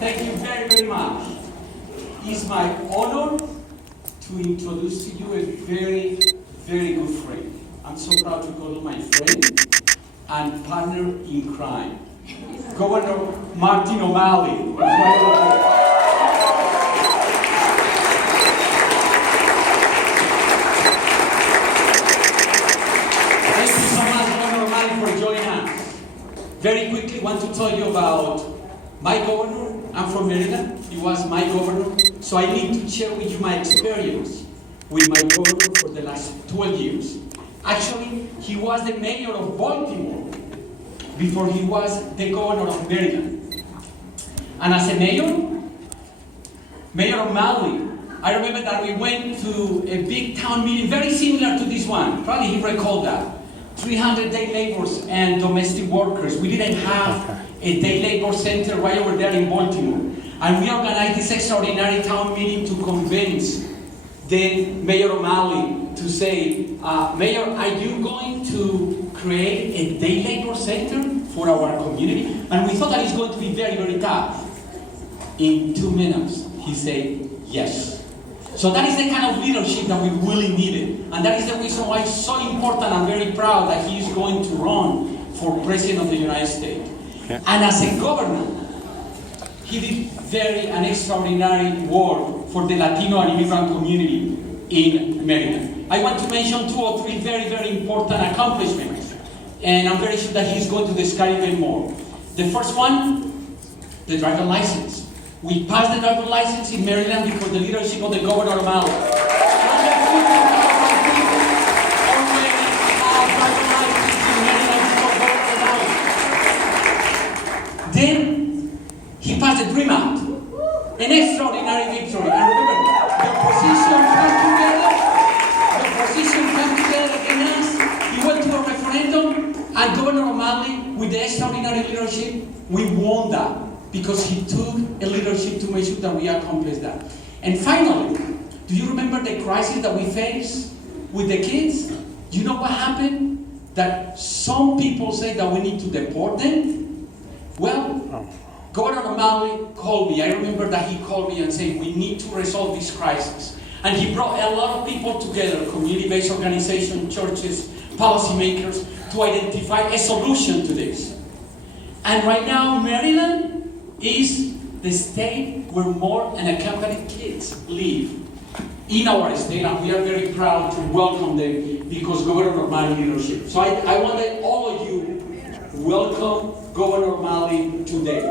Thank you very, very much. It's my honor to introduce to you a very, very good friend. I'm so proud to call him my friend and partner in crime, Governor Martin O'Malley. Thank you so much, Governor O'Malley, for joining us. Very quickly, want to tell you about my governor. I'm from Maryland. He was my governor. So I need to share with you my experience with my governor for the last 12 years. Actually, he was the mayor of Baltimore before he was the governor of Maryland. And as a mayor, Mayor O'Malley, I remember that we went to a big town meeting, very similar to this one. Probably he recalled that. 300 day laborers and domestic workers. We didn't have a day labor center right over there in Baltimore. And we organized this extraordinary town meeting to convince then Mayor O'Malley to say, Mayor, are you going to create a day labor center for our community? And we thought that it's going to be very, very tough. In 2 minutes, he said, yes. So that is the kind of leadership that we really needed. And that is the reason why it's so important. I'm very proud that he is going to run for President of the United States. Yeah. And as a governor, he did an extraordinary work for the Latino and immigrant community in Maryland. I want to mention 2 or 3 very, very important accomplishments. And I'm very sure that he's going to describe even more. The first one, the driver license. We passed the driver license in Maryland before the leadership of the Governor O'Malley. 150,000 people already have driver license in Maryland before Governor O'Malley. Then he passed the Dream Act, an extraordinary victory. And remember, the opposition came together against us. He went to a referendum, and Governor O'Malley, with the extraordinary leadership, we won that. Because he took a leadership to make sure that we accomplished that. And finally, do you remember the crisis that we faced with the kids? You know what happened? That some people say that we need to deport them. Well, Governor O'Malley called me. I remember that he called me and said, we need to resolve this crisis. And he brought a lot of people together, community-based organizations, churches, policymakers, to identify a solution to this. And right now, Maryland is the state where more unaccompanied kids live in our state, and we are very proud to welcome them because Governor O'Malley leadership. So I wanted all of you welcome Governor O'Malley today.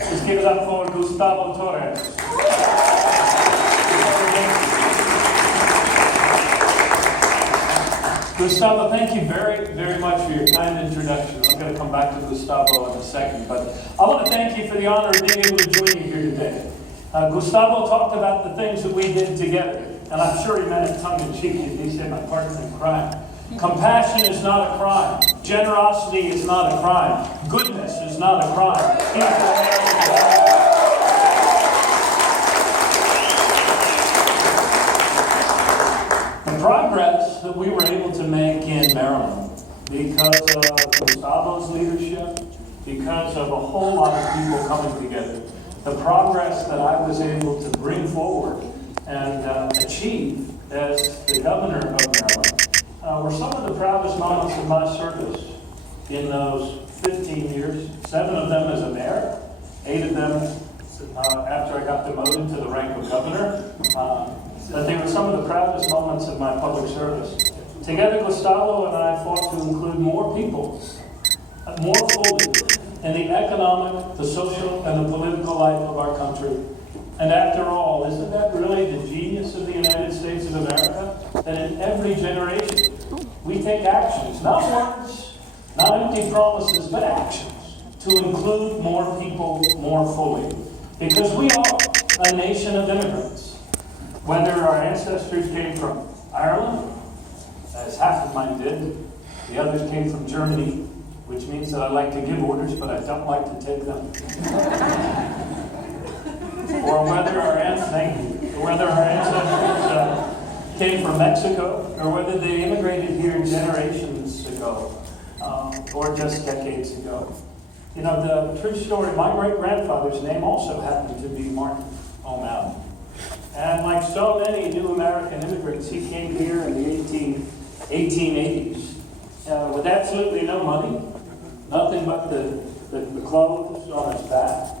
Let's give it up for Gustavo Torres. Gustavo, thank you very, very much for your kind introduction. I'm going to come back to Gustavo in a second, but I want to thank you for the honor of being able to join you here today. Gustavo talked about the things that we did together, and I'm sure he meant it tongue-in-cheek. He said my partner in crime. Compassion is not a crime. Generosity is not a crime. Goodness is not a crime. The progress that we were able to make in Maryland because of Gustavo's leadership, because of a whole lot of people coming together, the progress that I was able to bring forward and achieve as the governor of Maryland were some of the proudest moments of my service in those 15 years. 7 of them as a mayor, 8 of them after I got demoted to the rank of governor. But they were some of the proudest moments of my public service. Together, Gustavo and I fought to include more people, more fully, in the economic, the social, and the political life of our country. And after all, isn't that really the genius of the United States of America? That in every generation, we take actions, not words, not empty promises, but actions, to include more people more fully. Because we are a nation of immigrants. Whether our ancestors came from Ireland, as half of mine did, the others came from Germany, which means that I like to give orders, but I don't like to take them. Or whether our ancestors came from Mexico, or whether they immigrated here generations ago, or just decades ago. You know, the true story, my great-grandfather's name also happened to be Martin O'Malley. And like so many new American immigrants, he came here in the 1880s with absolutely no money, nothing but the clothes on his back.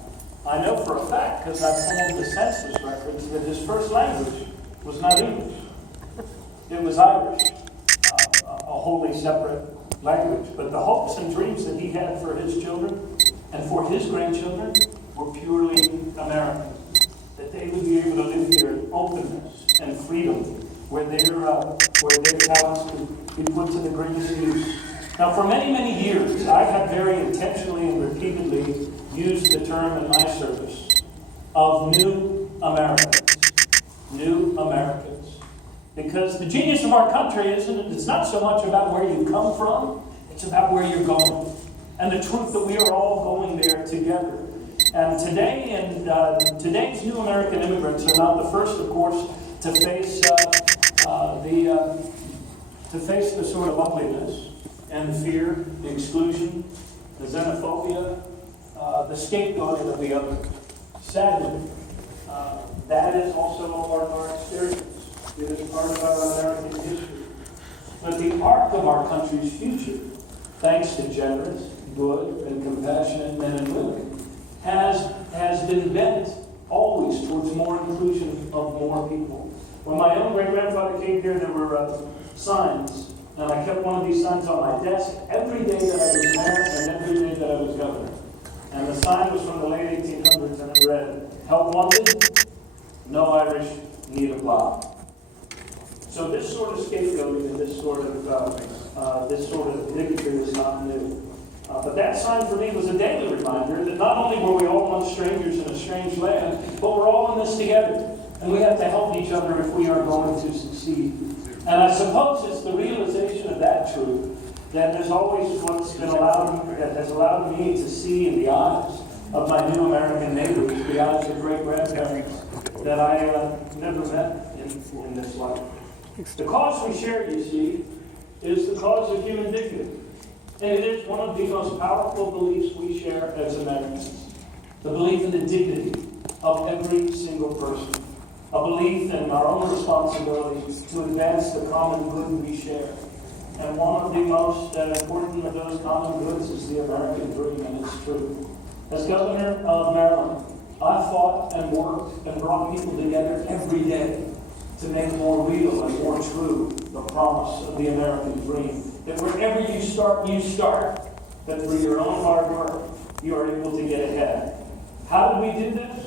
I know for a fact, because I've pulled the census records, that his first language was not English. It was Irish, a wholly separate language. But the hopes and dreams that he had for his children and for his grandchildren were purely American. That they would be able to live here in openness and freedom, where their talents could be put to the greatest use. Now, for many, many years, I have very intentionally and repeatedly used the term in my service of new Americans. New Americans. Because the genius of our country it's not so much about where you come from, it's about where you're going. And the truth that we are all going there together. And today's new American immigrants are not the first, of course, to face the sort of ugliness and the fear, the exclusion, the xenophobia, the scapegoating of the other. Sadly, that is also part of our experience. It is part of our American history. But the arc of our country's future, thanks to generous, good, and compassionate men and women, has been bent always towards more inclusion of more people. When my own great-grandfather came here, there were signs, and I kept one of these signs on my desk every day that I was mayor and every day that I was governor. And the sign was from the late 1800s, and it read, "Help wanted, no Irish need apply." So this sort of scapegoating and this sort of bigotry is not new. But that sign for me was a daily reminder that not only were we all once strangers in a strange land, but we're all in this together. And we have to help each other if we are going to succeed. And I suppose it's the realization of that truth that has always has allowed me to see in the eyes of my new American neighbors, the eyes of great-grandparents that I never met in this life. The cause we share, you see, is the cause of human dignity. And it is one of the most powerful beliefs we share as Americans. The belief in the dignity of every single person. A belief in our own responsibility to advance the common good we share. And one of the most important of those common goods is the American dream, and it's true. As governor of Maryland, I fought and worked and brought people together every day to make more real and more true the promise of the American dream. That wherever you start, that through your own hard work, you are able to get ahead. How did we do this?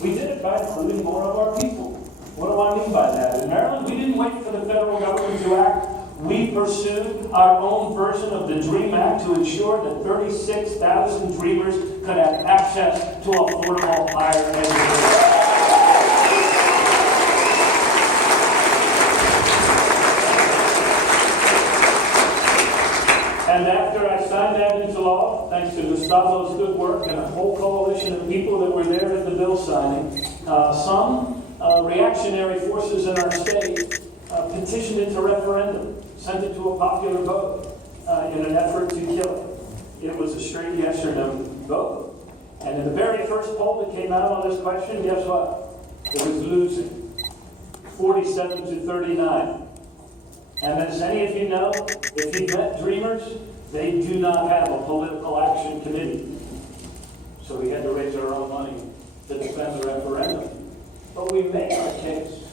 We did it by including more of our people. What do I mean by that? In Maryland, we didn't wait for the federal government to act. We pursued our own version of the DREAM Act to ensure that 36,000 dreamers could have access to affordable higher education. And after I signed that into law, thanks to Gustavo's good work and a whole coalition of people that were there at the bill signing, some reactionary forces in our state petitioned it to referendum, sent it to a popular vote in an effort to kill it. It was a straight yes or no vote. And in the very first poll that came out on this question, guess what? It was losing, 47 to 39. And as any of you know, if you've met Dreamers, they do not have a political action committee. So we had to raise our own money to defend the referendum. But we made our case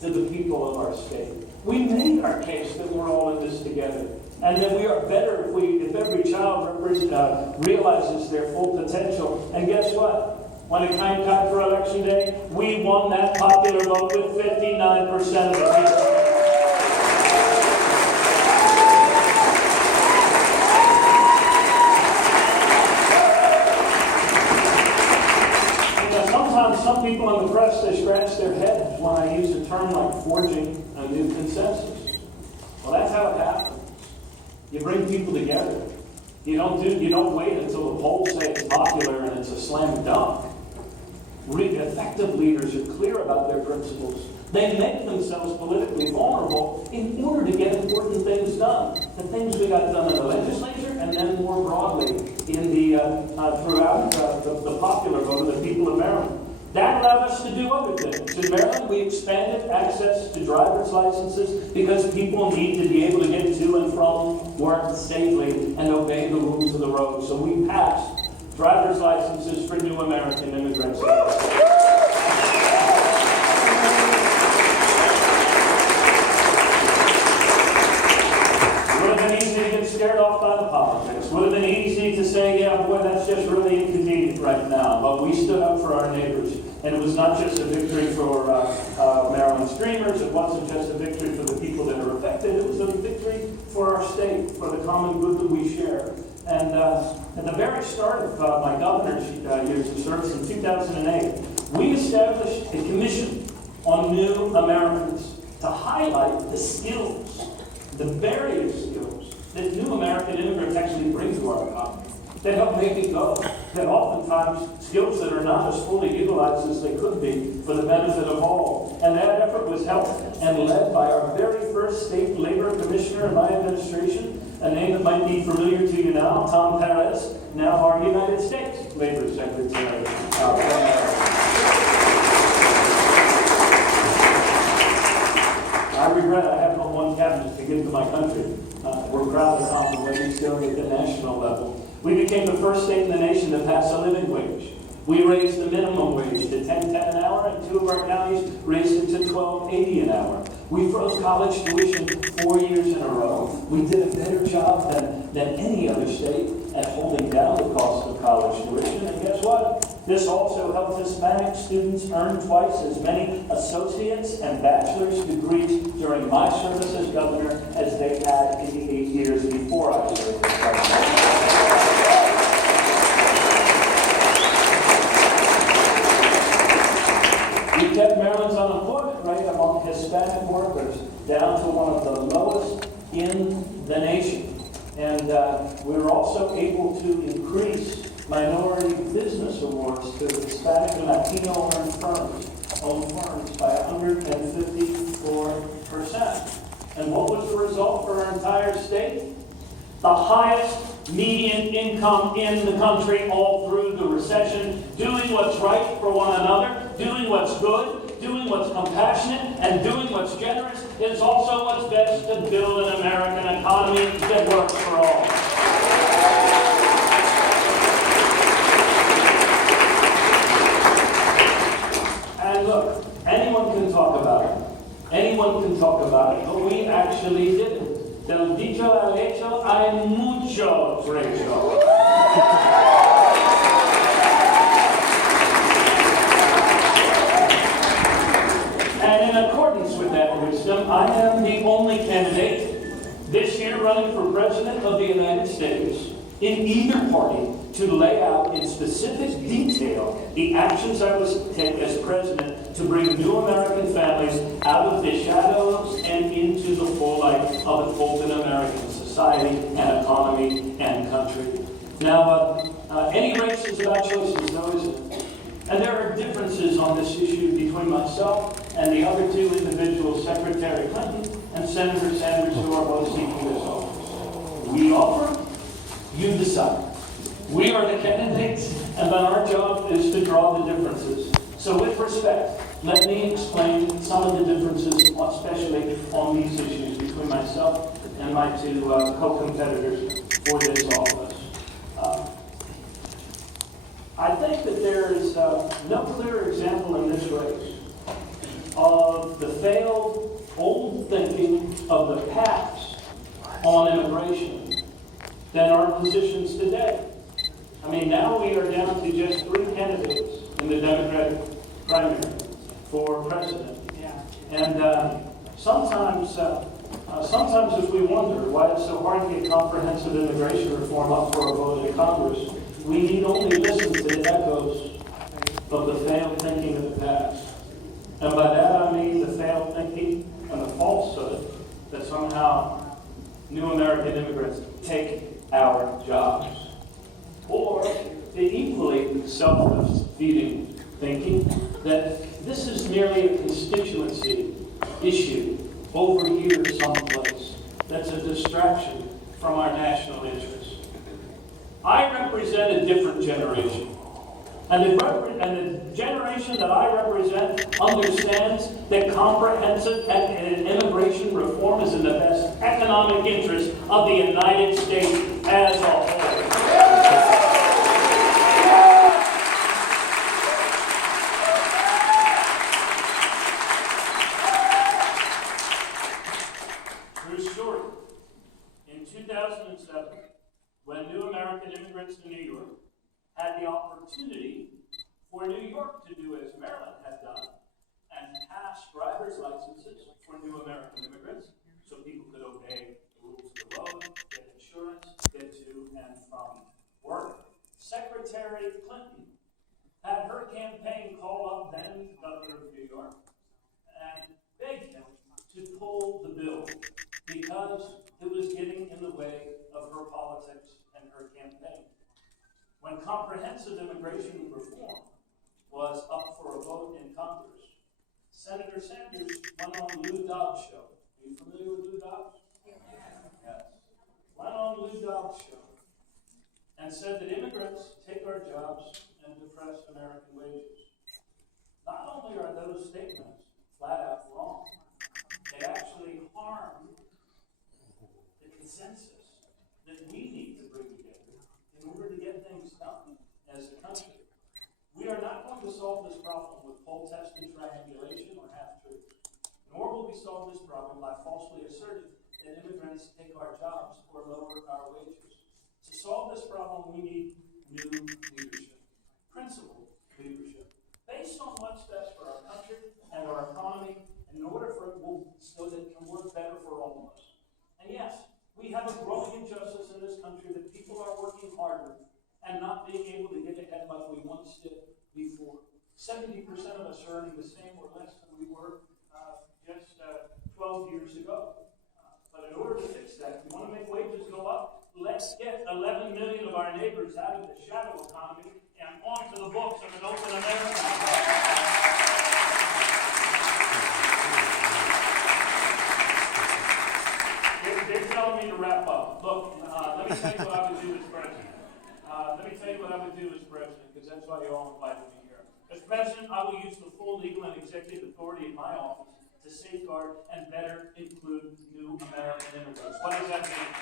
to the people of our state. We made our case that we're all in this together. And that we are better if every child realizes their full potential. And guess what? When it came time for election day, we won that popular vote with 59% of the people. Some people in the press, they scratch their heads when I use a term like forging a new consensus. Well, that's how it happens. You bring people together. You don't wait until the polls say it's popular and it's a slam dunk. Effective leaders are clear about their principles. They make themselves politically vulnerable in order to get important things done. The things we got done in the legislature, and then more broadly in throughout the popular vote of the people of Maryland. That allowed us to do other things. In Maryland, we expanded access to driver's licenses because people need to be able to get to and from work safely and obey the rules of the road. So we passed driver's licenses for new American immigrants. Would have been easy to get scared off by the politics. Would have been easy to say, yeah, boy, that's just really inconvenient right now. But we stood up for our neighbors. And it was not just a victory for Maryland's dreamers. It wasn't just a victory for the people that are affected. It was a victory for our state, for the common good that we share. And at the very start of my governor's years of service in 2008, we established a commission on new Americans to highlight the skills, the various skills that new American immigrants actually bring to our economy, that help make it go, that oftentimes skills that are not as fully utilized as they could be for the benefit of all. And that effort was helped and led by our very first state labor commissioner in my administration, a name that might be familiar to you now, Tom Perez, now our United States Labor Secretary. I regret I have but one cabinet to give to my country. We're proud to compliment each other at the national level. We became the first state in the nation to pass a living wage. We raised the minimum wage to $10.10 an hour, and 2 of our counties raised it to $12.80 an hour. We froze college tuition 4 years in a row. We did a better job than any other state at holding down the cost of college tuition. And guess what? This also helped Hispanic students earn twice as many associate's and bachelor's degrees during my service as governor as they had in the 8 years before I served as governor. We kept Maryland's unemployment rate among Hispanic workers down to one of the lowest in the nation. And we were also able to increase minority business awards to Hispanic and Latino-owned firms by 154%. And what was the result for our entire state? The highest median income in the country all through the recession, doing what's right for one another, doing what's good, doing what's compassionate, and doing what's generous is also what's best to build an American economy that works for all. And look, anyone can talk about it. Anyone can talk about it, but we actually did it. Del dicho al hecho hay mucho trecho. And in accordance with that wisdom, I am the only candidate this year running for President of the United States in either party to lay out in specific detail the actions I was take as president to bring new American families out of the shadows and into the full light of an open American society and economy and country. Now, any race is about choices, though, isn't it? And there are differences on this issue between myself and the other two individuals, Secretary Clinton and Senator Sanders, who are both seeking this office. We offer, you decide. We are the candidates, and then our job is to draw the differences. So with respect, let me explain some of the differences, especially on these issues between myself and my two co-competitors for this office. I think that there is no clearer example in this race of the failed old thinking of the past on immigration than our positions today. I mean, now we are down to just 3 candidates in the Democratic primary for president. And sometimes if we wonder why it's so hard to get comprehensive immigration reform up for a vote in Congress, we need only listen to the echoes of the failed thinking of the past. And by that I mean the failed thinking and the falsehood that somehow new American immigrants take our jobs. Or the equally self-defeating thinking that this is merely a constituency issue over here someplace that's a distraction from our national interests. I represent a different generation. And the generation that I represent understands that comprehensive immigration reform is in the best economic interest of the United States as a whole. True story. In 2007, when new American immigrants to New York had the opportunity for New York to do as Maryland had done and pass driver's licenses for new American immigrants so people could obey the rules of the road, get insurance, get to and from work. Secretary Clinton had her campaign call up then governor of New York and begged him to pull the bill because it was getting in the way of her politics and her campaign. When comprehensive immigration reform was up for a vote in Congress, Senator Sanders went on Lou Dobbs' show. Are you familiar with Lou Dobbs? Yes. Went on Lou Dobbs' show and said that immigrants take our jobs and depress American wages. Not only are those statements flat out wrong, they actually harm the consensus that we need to bring together in order to get things done as a country. We are not going to solve this problem with poll test and triangulation or half-truths, nor will we solve this problem by falsely asserting that immigrants take our jobs or lower our wages. To solve this problem, we need new leadership, principled leadership, based on what's best for our country and our economy, in order for it so that it can work better for all of us. And yes, we have a growing injustice in this country that people are working harder and not being able to get ahead like we once did before. 70% of us are earning the same or less than we were just 12 years ago. But in order to fix that, we want to make wages go up. Let's get 11 million of our neighbors out of the shadow economy and onto the books of an open America. They're telling me to wrap up. Look, let me tell you what I would do as president. Because that's why you all invited me here. As president, I will use the full legal and executive authority of my office to safeguard and better include new American immigrants. What does that mean?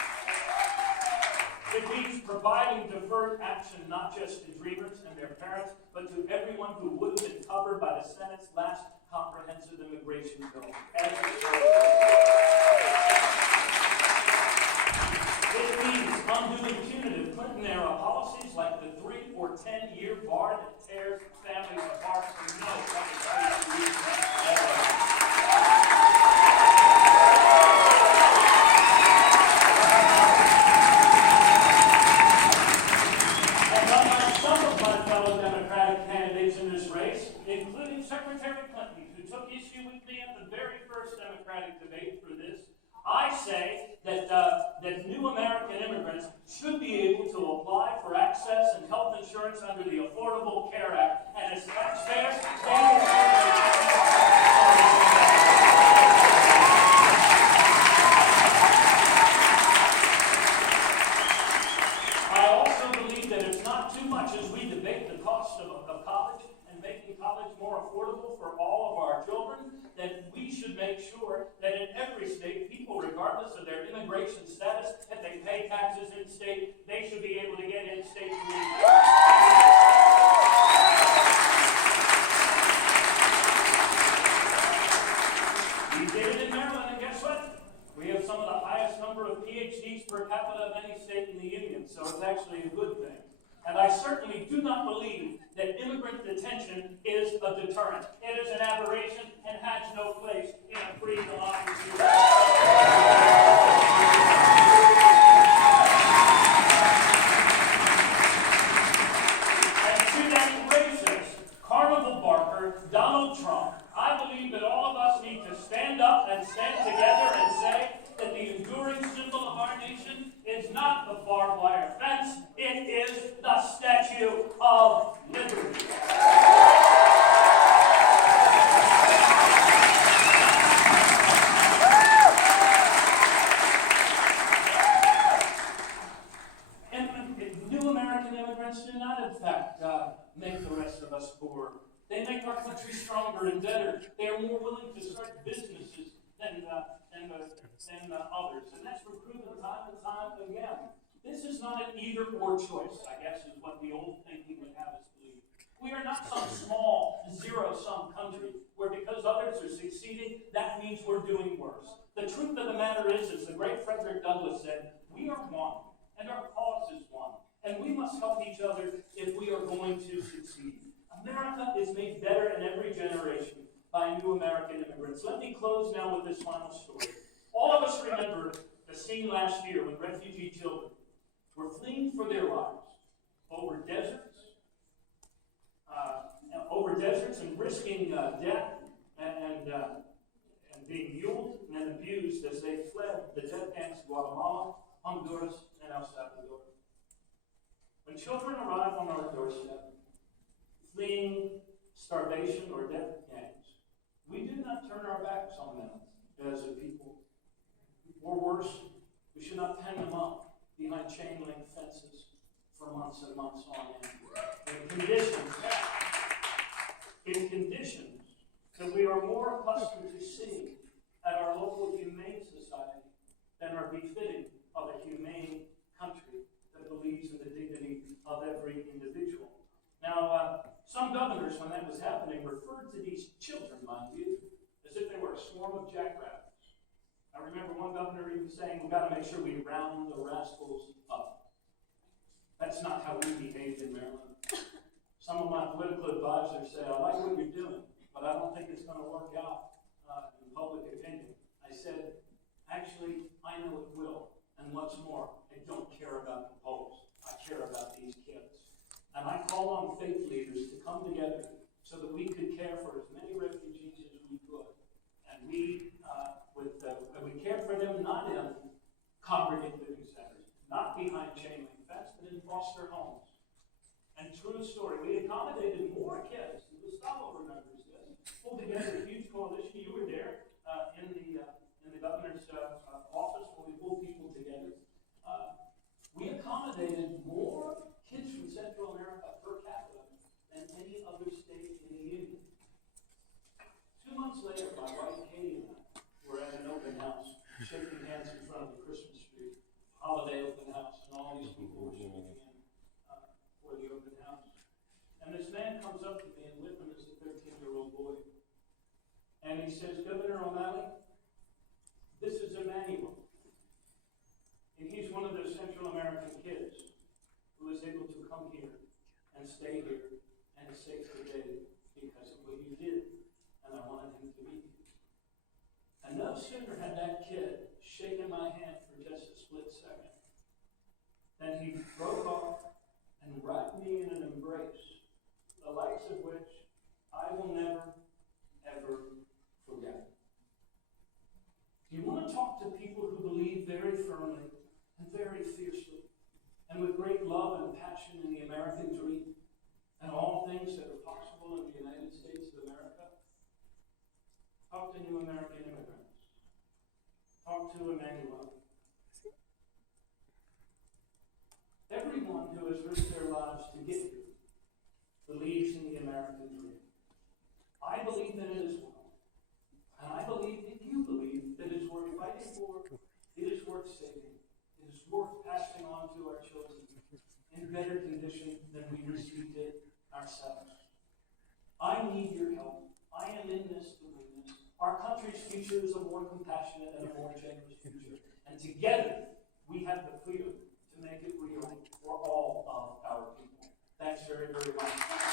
It means providing deferred action not just to dreamers and their parents, but to everyone who would have been covered by the Senate's last comprehensive immigration bill. It means undoing punitive Clinton-era policies like the 3 or 10-year bar that tears families apart for no other reason ever. And unlike some of my fellow Democratic candidates in this race, including Secretary Clinton, who took issue with me at the very first Democratic debate for this, I say that new American immigrants should be able to apply for access and health insurance under the Affordable Care Act, and as taxpayers, I also believe that it's not too much as we debate the cost of college and making college more affordable for all of our children, that we should make sure that in every state, people, regardless of their immigration status, if they pay taxes in state, they should be able to get in-state relief. We did it in Maryland, and guess what? We have some of the highest number of PhDs per capita of any state in the union, so it's actually a good thing. And I certainly do not believe that immigrant detention is a deterrent. It is an aberration and has no place in a free democracy. And to that racist, carnival barker, Donald Trump, I believe that all of us need to stand up and stand together and say that the enduring symbol of our nation is not the barbed wire American immigrants do not, in fact, make the rest of us poor. They make our country stronger and better. They are more willing to start businesses than others. And that's been proven time and time again. This is not an either-or choice, I guess, is what the old thinking would have us believe. We are not some small, zero-sum country where because others are succeeding, that means we're doing worse. The truth of the matter is, as the great Frederick Douglass said, we are one, and our cause is one. And we must help each other if we are going to succeed. America is made better in every generation by new American immigrants. Let me close now with this final story. All of us remember the scene last year when refugee children were fleeing for their lives over deserts and risking death and being muled and abused as they fled the death camps of Guatemala, Honduras, and El Salvador. When children arrive on our doorstep, fleeing starvation or death camps, we do not turn our backs on them as a people. Or worse, we should not hang them up behind chain link fences for months and months on end. In conditions that we are more accustomed to seeing at our local humane society than are befitting of a humane country that believes in the dignity of every individual. Now, some governors, when that was happening, referred to these children, mind you, as if they were a swarm of jackrabbits. I remember one governor even saying, we've got to make sure we round the rascals up. That's not how we behaved in Maryland. Some of my political advisors say, I like what you're doing, but I don't think it's going to work out in public opinion. I said, actually, I know it will. And what's more, I don't care about the polls. I care about these kids. And I call on faith leaders to come together so that we could care for as many refugees as we could. And we care for them not in congregate living centers, not behind chain link fence, but in foster homes. And true story, we accommodated more kids. Gustavo remembers this. Pulled together a huge coalition. You were there in the governor's office when we pulled people together. We accommodated more kids from Central America per capita than any other state in the Union. 2 months later, my wife Katie and I were at an open house, shaking hands in front of the Christmas tree, holiday open house, and all these people were shaking in for the open house. And this man comes up to me, and with him is a 13-year-old boy. And he says, Governor O'Malley, this is Emmanuel. And he's one of those Central American kids who was able to come here and stay here and is safe today because of what you did. And I wanted him to meet you. And no sooner had that kid shaken my hand for just a split second than he broke off and wrapped me in an embrace, the likes of which I will never, ever forget. Do you want to talk to people who believe very firmly and very fiercely and with great love and passion in the American dream and all things that are possible in the United States of America? Talk to new American immigrants. Talk to Emmanuel. Everyone who has risked their lives to get here believes in the American dream. I believe that it is well. And I believe that you believe that it is worth fighting for, it is worth saving, it is worth passing on to our children in better condition than we received it ourselves. I need your help. I am in this to win this. Our country's future is a more compassionate and a more generous future. And together, we have the freedom to make it real for all of our people. Thanks very, very much.